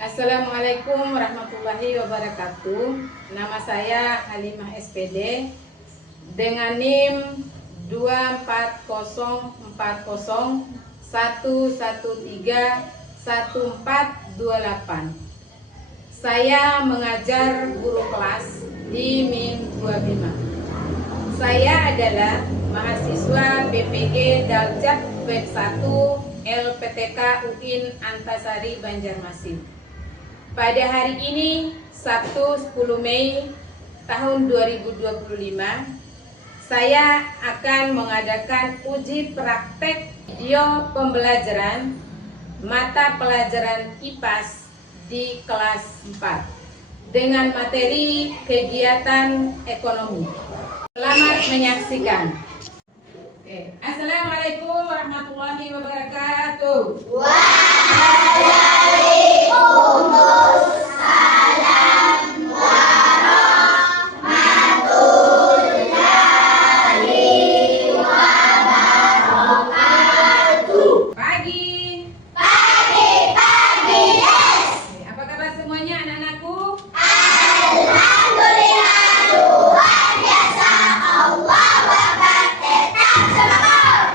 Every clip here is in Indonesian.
Assalamualaikum warahmatullahi wabarakatuh. Nama saya Halimah SPD dengan NIM 24014131428. Saya mengajar guru kelas di MIN 25. Saya adalah mahasiswa BPG Daljak Pet 1 LPTK UIN Antasari Banjarmasin. Pada hari ini, Sabtu 10 Mei tahun 2025, saya akan mengadakan uji praktek video pembelajaran mata pelajaran IPAS di kelas 4 dengan materi kegiatan ekonomi. Selamat menyaksikan. Assalamualaikum warahmatullahi wabarakatuh. Waalaikumsalam warahmatullahi wabarakatuh. Pagi. Pagi, yes. Apa kabar semuanya anak-anakku? Alhamdulillah, luar biasa. Allah Akbar, tetap semangat.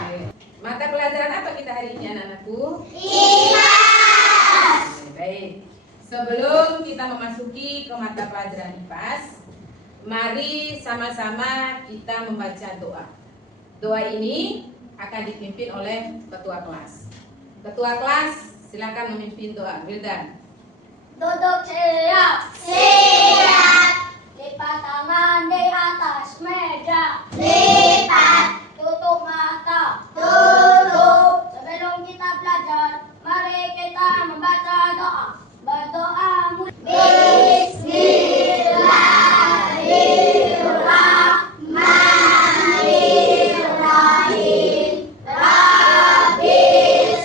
Mata pelajaran apa kita hari ini anak-anakku? IPAS. Baik. Sebelum kita memasuki ke mata pelajaran IPAS, mari sama-sama kita membaca doa. Doa ini akan dipimpin oleh ketua kelas. Ketua kelas, silakan memimpin doa. Wildan. Duduk siap. Siap. Lipat tangan di atas meja. Lipat. Tutup mata. Tutup. Sebelum kita belajar, mari kita membaca doa. Berdoa. Bismillahirrahmanirrahim. Rabbi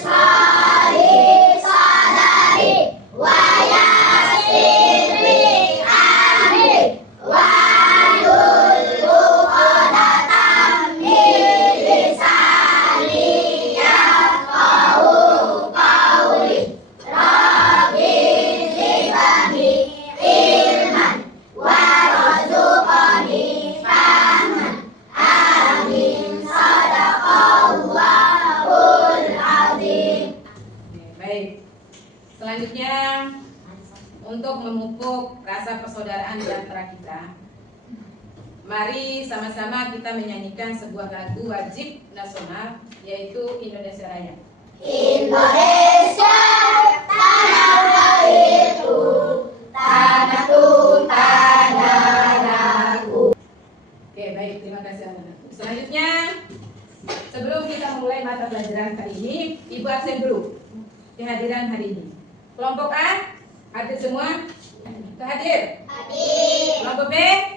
sholli sadari wa yassir li amri wahlul 'uqdatam min lisani yafqahu qawli. Rabbi zidni ilman warzuqni fahman. Amin. Shadaqallahul azim. Baik. Selanjutnya, untuk memupuk rasa persaudaraan di antara kita, mari sama-sama kita menyanyikan sebuah lagu wajib nasional, yaitu Indonesia Raya. Indonesia tanah airku, tanahku, tanahku. Oke, baik, terima kasih anak-anak. Selanjutnya, sebelum kita memulai mata pelajaran hari ini, Ibu absen dulu kehadiran hari ini. Kelompok A, hadir semua? Hadir. Hadir. Kelompok B,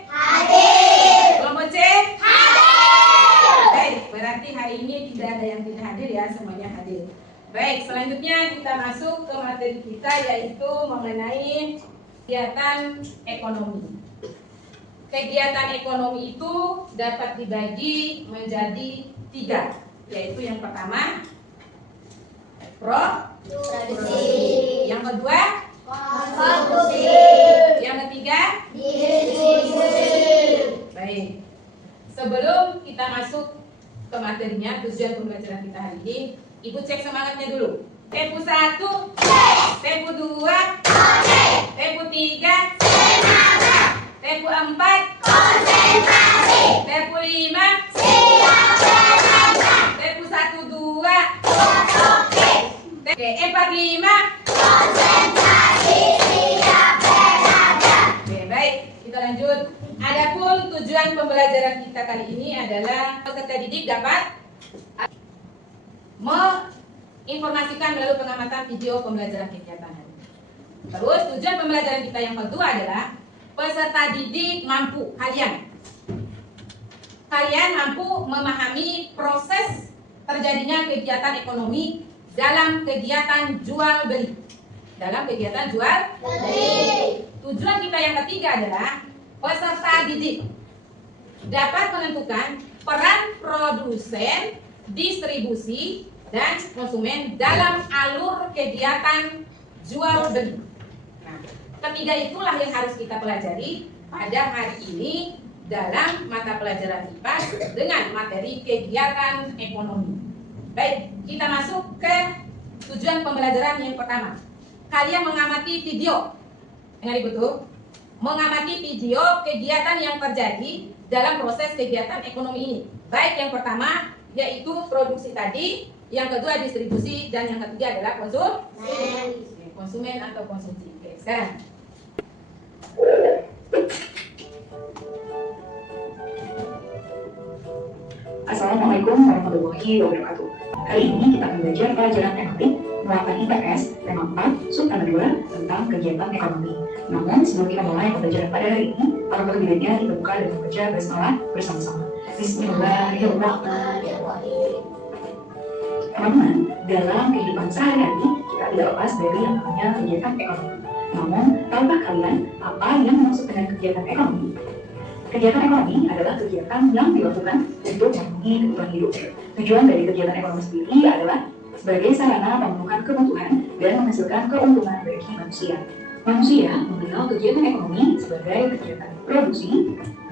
Hadir. kelompok C, Hadir. baik, berarti hari ini tidak ada yang tidak hadir ya, semuanya hadir. Baik, selanjutnya kita masuk ke materi kita, yaitu mengenai kegiatan ekonomi. Kegiatan ekonomi itu dapat dibagi menjadi 3, yaitu yang pertama produksi, yang kedua Konsumsi. yang ketiga. Distribusi. Baik, sebelum kita masuk ke materinya, tujuan pembelajaran kita hari ini, Ibu cek semangatnya dulu. Tempo 1, tempo 2, tempo 3, tempo 4, Konsentrasi. tempo 5, Siap belajar. tempo 1, 2, Oke. 4, 5. Konsentrasi. Siap belajar. Oke, baik, kita lanjut. Adapun tujuan pembelajaran kita kali ini adalah peserta didik dapat menginformasikan melalui pengamatan video pembelajaran kegiatan. Terus tujuan pembelajaran kita yang kedua adalah peserta didik mampu, kalian mampu memahami proses terjadinya kegiatan ekonomi dalam kegiatan jual beli. Tujuan kita yang ketiga adalah peserta didik dapat menentukan peran produsen, distribusi, dan konsumen dalam alur kegiatan jual beli. Ketiga itulah yang harus kita pelajari pada hari ini dalam mata pelajaran IPA dengan materi kegiatan ekonomi. Baik, kita masuk ke tujuan pembelajaran yang pertama. Kalian mengamati video. Dengar betul. Mengamati video kegiatan yang terjadi dalam proses kegiatan ekonomi ini. Baik, yang pertama yaitu produksi tadi, yang kedua distribusi, dan yang ketiga adalah konsumen atau konsumsi. Oke, sekarang Assalamualaikum warahmatullahi wabarakatuh. Kali ini kita akan belajar pelajaran teknik muatan IPS tema 4 subtema 2 tentang kegiatan ekonomi. Namun sebelum kita mulai pembelajaran pada hari ini, alangkah lebih baiknya kita buka dan membaca basmalah bersama-sama. Bismillahirrahmanirrahim. Teman-teman, dalam kehidupan sehari-hari kita tidak lepas dari yang namanya kegiatan ekonomi. Namun, tahukah kalian apa yang dimaksud dengan kegiatan ekonomi? Kegiatan ekonomi adalah kegiatan yang dilakukan untuk memenuhi kebutuhan hidup. Tujuan dari kegiatan ekonomi sendiri adalah sebagai sarana memenuhi kebutuhan dan menghasilkan keuntungan bagi manusia. Manusia mengenal kegiatan ekonomi sebagai kegiatan produksi,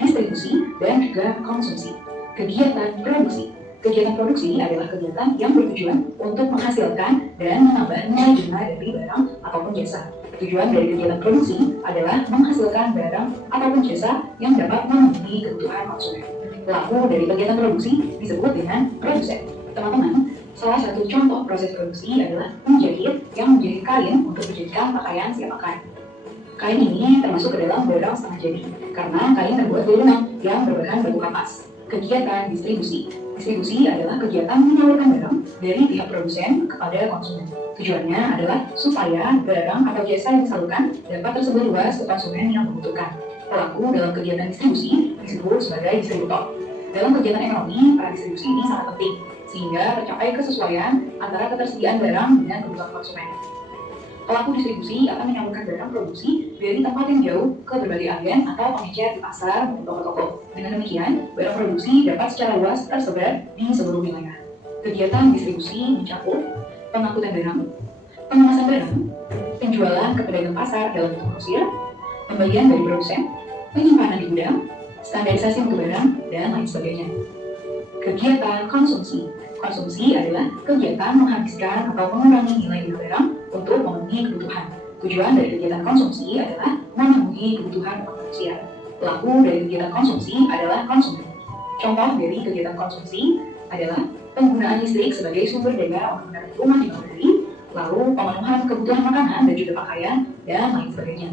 distribusi, dan juga konsumsi. Kegiatan produksi. Kegiatan produksi adalah kegiatan yang bertujuan untuk menghasilkan dan menambah nilai jual dari barang ataupun jasa. Tujuan dari kegiatan produksi adalah menghasilkan barang ataupun jasa yang dapat memenuhi kebutuhan konsumen. Pelaku dari kegiatan produksi disebut dengan produsen. Teman-teman, salah satu contoh proses produksi adalah menjahit yang menjahit kain untuk dijadikan pakaian siap pakai. Kain ini termasuk ke dalam barang setengah jadi, karena kain terbuat dari benang yang berbahan batu kapas. Kegiatan distribusi. Distribusi adalah kegiatan menyalurkan barang dari pihak produsen kepada konsumen. Tujuannya adalah supaya barang atau jasa yang disalurkan dapat tersebar luas ke konsumen yang membutuhkan. Pelaku dalam kegiatan distribusi disebut sebagai distributor. Dalam kegiatan ekonomi, peran distribusi ini sangat penting, sehingga tercapai kesesuaian antara ketersediaan barang dengan kebutuhan konsumen. Pelaku distribusi akan menyalurkan barang produksi dari tempat yang jauh ke berbagai agen atau pengecer di pasar maupun toko-toko. Dengan demikian, barang produksi dapat secara luas tersebar di seluruh wilayah. Kegiatan distribusi mencakup pengangkutan barang, pengemasan barang, penjualan ke pedagang pasar dalam bentuk grosir, pembelian dari produsen, penyimpanan di gudang, standarisasi untuk barang, dan lain sebagainya. Kegiatan konsumsi. Konsumsi adalah kegiatan menghabiskan atau mengurangi nilai barang untuk memenuhi kebutuhan. Tujuan dari kegiatan konsumsi adalah memenuhi kebutuhan manusia. Pelaku dari kegiatan konsumsi adalah konsumen. Contoh dari kegiatan konsumsi adalah penggunaan listrik sebagai sumber daya untuk menerangi rumah di malam hari, lalu pemenuhan kebutuhan makanan dan juga pakaian, dan lain sebagainya.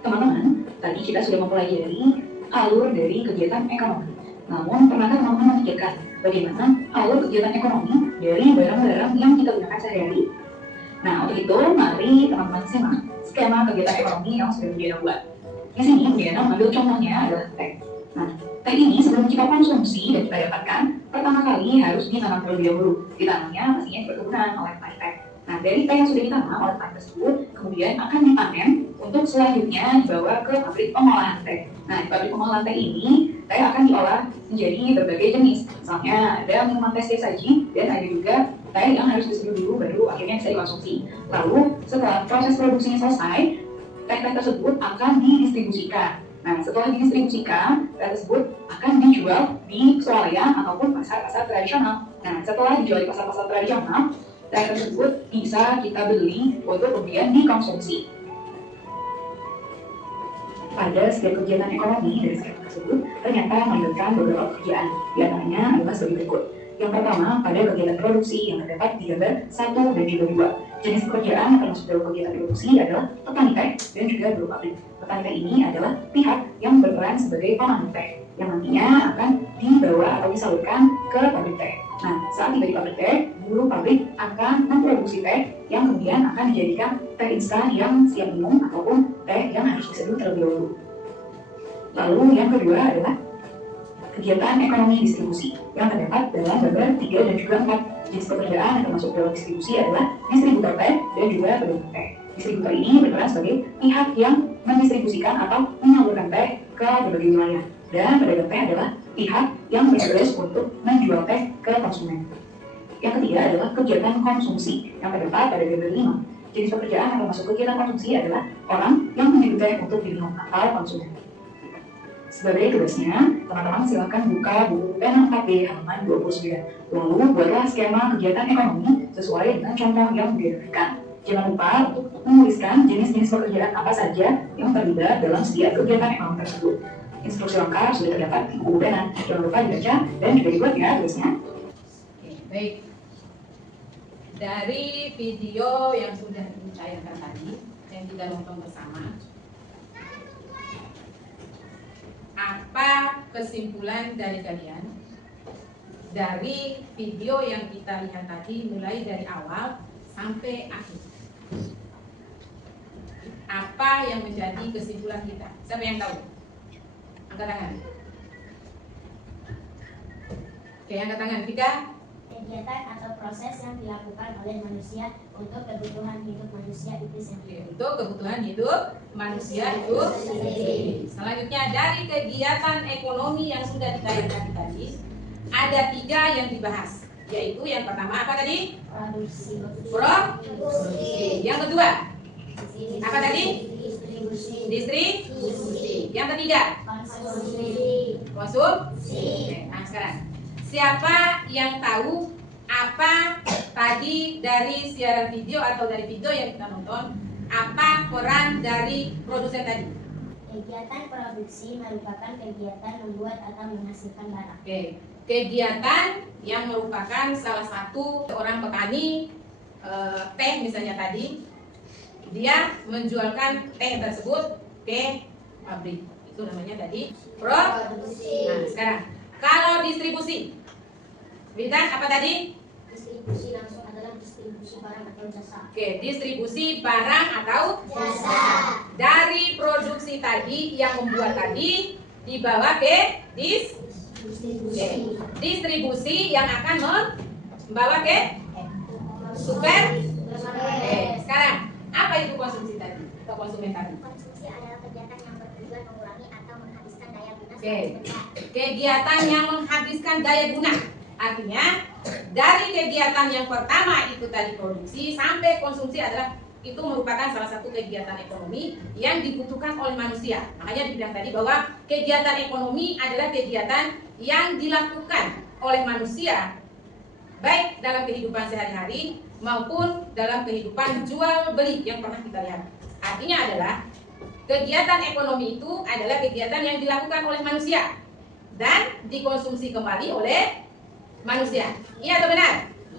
Teman-teman, tadi kita sudah mempelajari alur dari kegiatan ekonomi. Namun, pernahkah teman-teman memikirkan bagaimana alur kegiatan ekonomi dari barang-barang yang kita gunakan sehari-hari? Nah, untuk itu, mari teman-teman simak skema kegiatan ekonomi yang sudah Budiana buat. Di sini, Budiana mengambil contohnya adalah teh. Nah, teh ini sebelum kita konsumsi dan kita dapatkan, pertama kali harus ditanam terlebih dahulu. Ditanamnya pastinya di perkebunan oleh petani teh. Nah, dari teh yang sudah ditanam oleh petani tersebut, kemudian akan dipanen untuk selanjutnya dibawa ke pabrik pengolahan teh. Nah, di pabrik pengolahan teh ini, teh akan diolah menjadi berbagai jenis. Misalnya ada minuman teh saji dan ada juga teh yang harus diseduh dulu baru akhirnya bisa dikonsumsi. Lalu setelah proses produksinya selesai, teh-teh tersebut akan didistribusikan. Nah, setelah didistribusikan, teh tersebut akan dijual di swalayan ataupun pasar-pasar tradisional. Nah, setelah dijual di pasar-pasar tradisional, teh tersebut bisa kita beli untuk kemudian dikonsumsi. Pada setiap kegiatan ekonomi dari skema tersebut ternyata melibatkan beberapa pekerjaan, di antaranya adalah sebagai berikut. Yang pertama, pada kegiatan produksi yang terdapat di gambar 1 dan juga 2. Jenis pekerjaan yang termasuk dalam kegiatan produksi adalah petani teh dan juga buruh pabrik. Petani teh ini adalah pihak yang berperan sebagai pemandu teh, yang nantinya akan dibawa atau disalurkan ke pabrik teh. Nah, saat tiba di pabrik teh, buruh pabrik akan memproduksi teh yang kemudian akan dijadikan teh instan yang siap minum ataupun teh yang harus diseduh terlebih dahulu. Lalu yang kedua adalah kegiatan ekonomi distribusi yang terdapat dalam gambar 3 dan juga 4. Jenis pekerjaan yang termasuk dalam distribusi adalah distributor teh dan juga pedagang teh. Distributor ini berperan sebagai pihak yang mendistribusikan atau menyalurkan teh ke berbagai wilayah. Dan pedagang teh adalah pihak yang bertugas untuk menjual teh ke konsumen. Yang ketiga adalah kegiatan konsumsi yang terdapat pada gambar 5. Jenis pekerjaan yang termasuk kegiatan konsumsi adalah orang yang membeli teh untuk diminum atau konsumen. Sebagai tugasnya, teman-teman silakan buka buku pena 4B halaman 29. Lalu buatlah skema kegiatan ekonomi sesuai dengan contoh yang diberikan. Jangan lupa untuk menuliskan jenis-jenis pekerjaan apa saja yang terlibat dalam setiap kegiatan ekonomi tersebut. Instruksi lengkap sudah terdapat di buku pena. Jangan lupa dibaca dan juga dibuat ya tulisnya. Oke, baik. Dari video yang sudah ditayangkan tadi, yang kita nonton bersama, apa kesimpulan dari kalian dari video yang kita lihat tadi mulai dari awal sampai akhir? Apa yang menjadi kesimpulan kita? Siapa yang tahu? Angkat tangan. Oke, angkat tangan. Tiga. Kegiatan atau proses yang dilakukan oleh manusia untuk kebutuhan hidup manusia itu sendiri. Untuk kebutuhan hidup manusia itu sendiri. Selanjutnya, dari kegiatan ekonomi yang sudah ditayangkan tadi, ada 3 yang dibahas, yaitu yang pertama apa tadi? Produksi. Produksi. Yang kedua apa tadi? Distribusi. Distribusi. Yang ketiga Konsumsi. konsumsi. Oke, nah sekarang siapa yang tahu apa tadi dari siaran video atau dari video yang kita nonton, apa peran dari produsen tadi? Kegiatan produksi merupakan kegiatan membuat atau menghasilkan barang. Oke, kegiatan yang merupakan salah satu orang petani teh misalnya tadi, dia menjualkan teh tersebut ke pabrik. Itu namanya tadi produksi. Nah, sekarang kalau distribusi, Bintang apa tadi? Distribusi langsung adalah distribusi barang atau jasa. Oke, distribusi barang atau Jasa. dari produksi tadi yang membuat tadi dibawa ke Distribusi. distribusi yang akan membawa ke super. Oke, sekarang apa itu konsumsi tadi atau konsumen tadi? Konsumsi adalah kegiatan yang bertujuan mengurangi atau menghabiskan daya guna. Oke, kegiatan yang menghabiskan daya guna. Artinya dari kegiatan yang pertama itu tadi produksi sampai konsumsi adalah itu merupakan salah satu kegiatan ekonomi yang dibutuhkan oleh manusia. Makanya dibilang tadi bahwa kegiatan ekonomi adalah kegiatan yang dilakukan oleh manusia baik dalam kehidupan sehari-hari maupun dalam kehidupan jual beli yang pernah kita lihat. Artinya adalah kegiatan ekonomi itu adalah kegiatan yang dilakukan oleh manusia dan dikonsumsi kembali oleh manusia. Iya atau benar?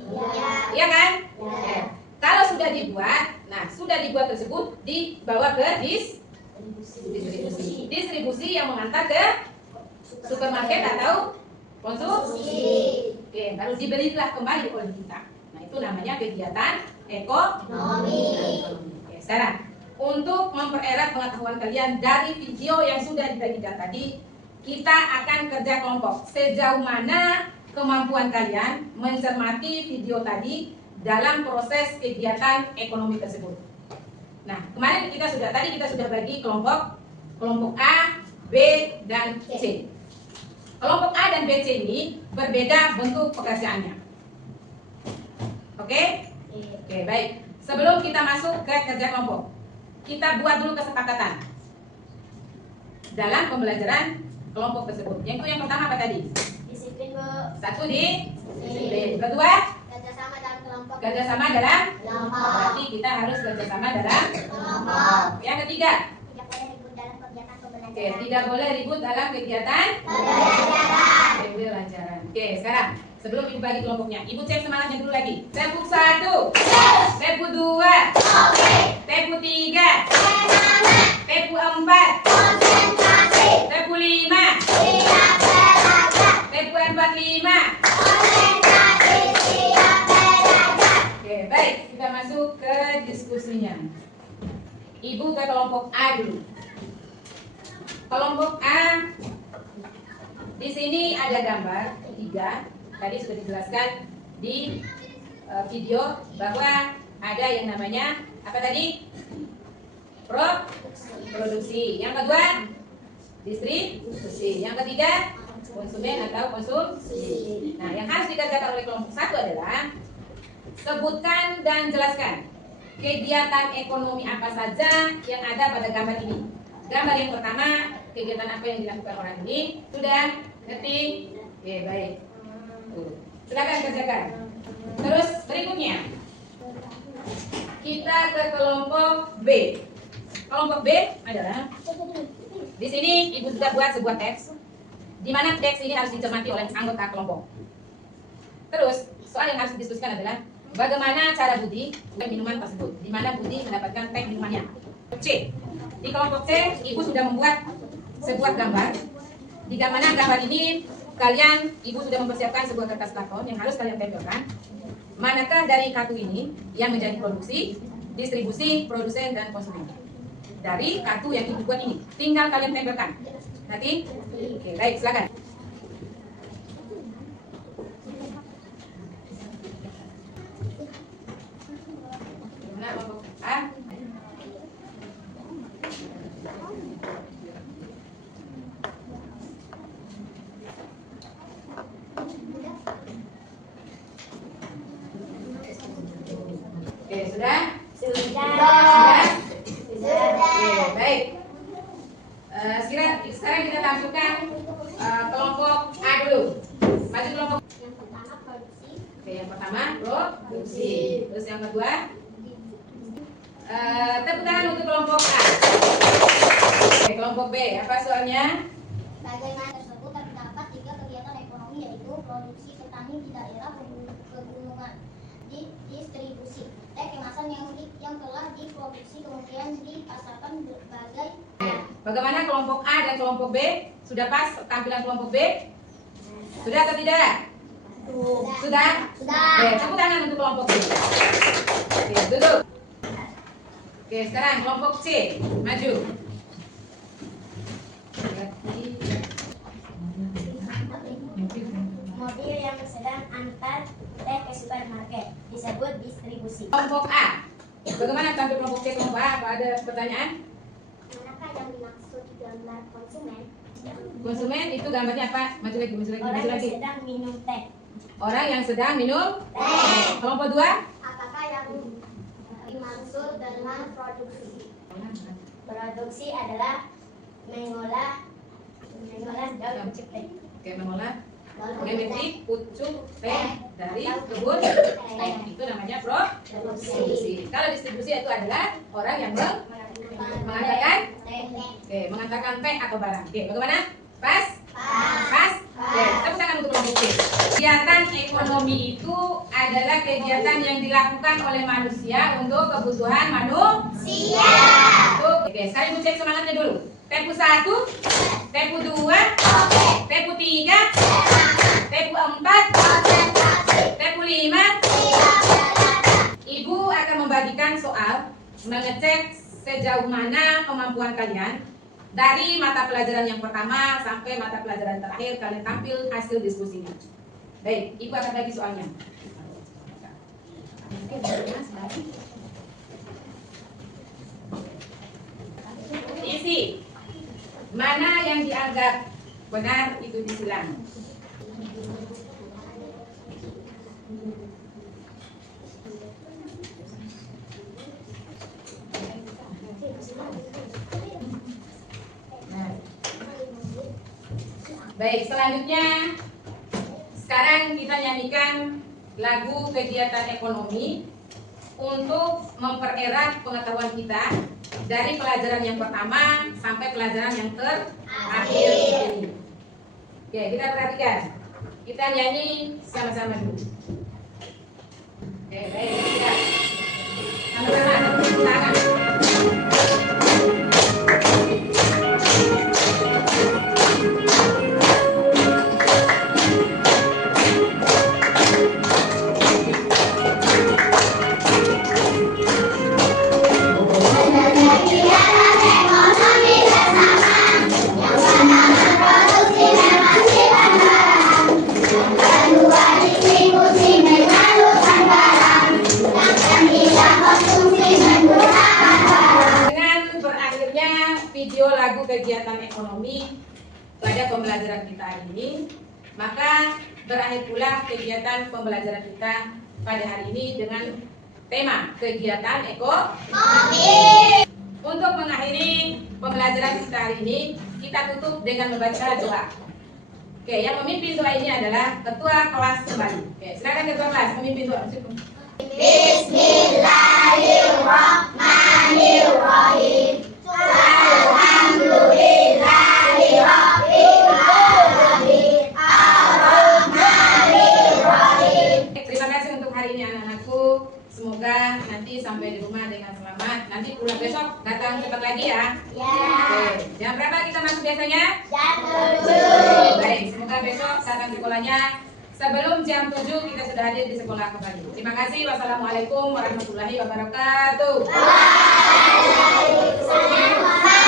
Iya. Iya kan? Iya. Kalau sudah dibuat, nah sudah dibuat tersebut dibawa ke distribusi. Distribusi yang mengantar ke supermarket atau konsumsi. Oke, baru dibelilah kembali oleh kita. Nah itu namanya kegiatan ekonomi. Oke, sekarang untuk mempererat pengetahuan kalian dari video yang sudah dibagikan tadi, kita akan kerja kelompok. Sejauh mana kemampuan kalian mencermati video tadi dalam proses kegiatan ekonomi tersebut. Nah, kemarin kita sudah bagi kelompok A, B, dan C. Kelompok A dan B, C ini berbeda bentuk pekerjaannya. Oke? Oke, baik. Sebelum kita masuk ke kerja kelompok, kita buat dulu kesepakatan dalam pembelajaran kelompok tersebut. Yang pertama apa tadi? Disiplin, Bu. Satu disiplin. Kedua, Kerjasama dalam kelompok. kerjasama dalam Kelompok. berarti kita harus kerjasama dalam Kelompok. Yang ketiga, Tidak boleh ribut dalam kegiatan pembelajaran. oke, tidak boleh ribut dalam kegiatan Pembelajaran. pembelajaran. Oke, sekarang sebelum ibu bagi kelompoknya, ibu cek semangatnya dulu lagi. Tempo 1, tempo 2, tempo 3, tempo 4, Konsentrasi. tempo 5, Siap belajar. tempo 45. Konsentrasi. Siap belajar. Oke, baik, kita masuk ke diskusinya. Ibu ke kelompok A dulu. Kelompok A, di sini ada gambar 3. Tadi sudah dijelaskan di video bahwa ada yang namanya apa tadi? Produksi. Yang kedua, distribusi. Yang ketiga, konsumen atau konsumsi. Nah, yang harus dikerjakan oleh kelompok 1 adalah sebutkan dan jelaskan kegiatan ekonomi apa saja yang ada pada gambar ini. Gambar yang pertama, kegiatan apa yang dilakukan orang ini. Sudah ngerti? Oke, baik. Silakan kerjakan. Terus berikutnya, kita ke kelompok B. Kelompok B adalah, di sini ibu sudah buat sebuah teks, di mana teks ini harus dicermati oleh anggota kelompok. Terus soal yang harus didiskusikan adalah bagaimana cara Budi minuman tersebut, di mana Budi mendapatkan teh minumannya. C. Di kelompok C, ibu sudah membuat sebuah gambar. Di mana gambar ini ibu sudah mempersiapkan sebuah kertas karton yang harus kalian tempelkan. Manakah dari kartu ini yang menjadi produksi, distribusi, produsen, dan konsumen? Dari kartu yang ibu buat ini, tinggal kalian tempelkan. Nanti, oke, baik, silakan. Gimana kelompok A? Oke, sudah? Sudah. Oke, baik. Sekarang kita langsungkan kelompok A dulu. Maju kelompok. Yang pertama produksi. Oke, yang pertama produksi. Terus yang kedua, tepuk tangan untuk kelompok A. Oke, kelompok B. Apa soalnya? Bagaimana tersebut terdapat 3 kegiatan ekonomi, yaitu produksi petani di daerah pegunungan, distribusi teh kemasan yang telah diproduksi kemudian dipasarkan berbagai. Bagaimana kelompok A dan kelompok B? Sudah pas tampilan kelompok B? Sudah atau tidak? Sudah? Oke, tepuk tangan untuk kelompok B. Oke, duduk. Oke, sekarang kelompok C, maju. Mobil yang sedang antar teh ke supermarket disebut distribusi. Kelompok A. Bagaimana tampil kelompok C, kelompok A? Apa ada pertanyaan? Manakah yang dimaksud gambar konsumen? Konsumen itu gambarnya apa? Maju lagi, maju lagi, Orang maju yang lagi. sedang minum teh. Orang yang sedang minum Teh. Kelompok 2? Apakah yang dimaksud dengan produksi? Produksi adalah mengolah daun pucuk teh. Oke, mengolah, Daun memetik pucuk teh dari kebun teh. Itu namanya produksi. Kalau distribusi itu adalah orang yang mengatakan, oke, mengantarkan teh atau barang. Oke, bagaimana? Pas? Pas? Oke, tepuk tangan untuk kelompok C. Kegiatan ekonomi itu adalah kegiatan yang dilakukan oleh manusia untuk kebutuhan manusia. Oke, sekarang ibu cek semangatnya dulu. Tempo 1, tempo 2, tempo 3, tempo 4, tempo 5. Ibu akan membagikan soal, mengecek sejauh mana kemampuan kalian dari mata pelajaran yang pertama sampai mata pelajaran terakhir. Kalian tampil hasil diskusinya. Baik, ibu akan bagi soalnya. Isi. Mana yang dianggap benar itu disilang. Nah. Baik, selanjutnya sekarang kita nyanyikan lagu kegiatan ekonomi untuk mempererat pengetahuan kita dari pelajaran yang pertama sampai pelajaran yang terakhir ini. Oke, kita perhatikan. Kita nyanyi sama-sama dulu. Oke, baik, kita sama-sama tepuk tangan. Video lagu kegiatan ekonomi pada pembelajaran kita hari ini, maka berakhir pula kegiatan pembelajaran kita pada hari ini dengan tema kegiatan Untuk mengakhiri pembelajaran kita hari ini, kita tutup dengan membaca doa. Oke, yang memimpin doa ini adalah ketua kelas kembali. Oke, silakan ketua kelas memimpin doa. Bismillahirrahmanirrahim. Alhamdulillahirrahmanirrahim. Ar-Rahmanirrahim. Terima kasih untuk hari ini anak-anakku. Semoga nanti sampai di rumah dengan selamat. Nanti pulang besok datang cepat lagi ya. Ya. Oke, jam berapa kita masuk biasanya? Jam 7. Baik, semoga besok datang sekolahnya sebelum jam 7 kita sudah hadir di sekolah kembali. Terima kasih. Wassalamualaikum warahmatullahi wabarakatuh. Waalaikumsalam.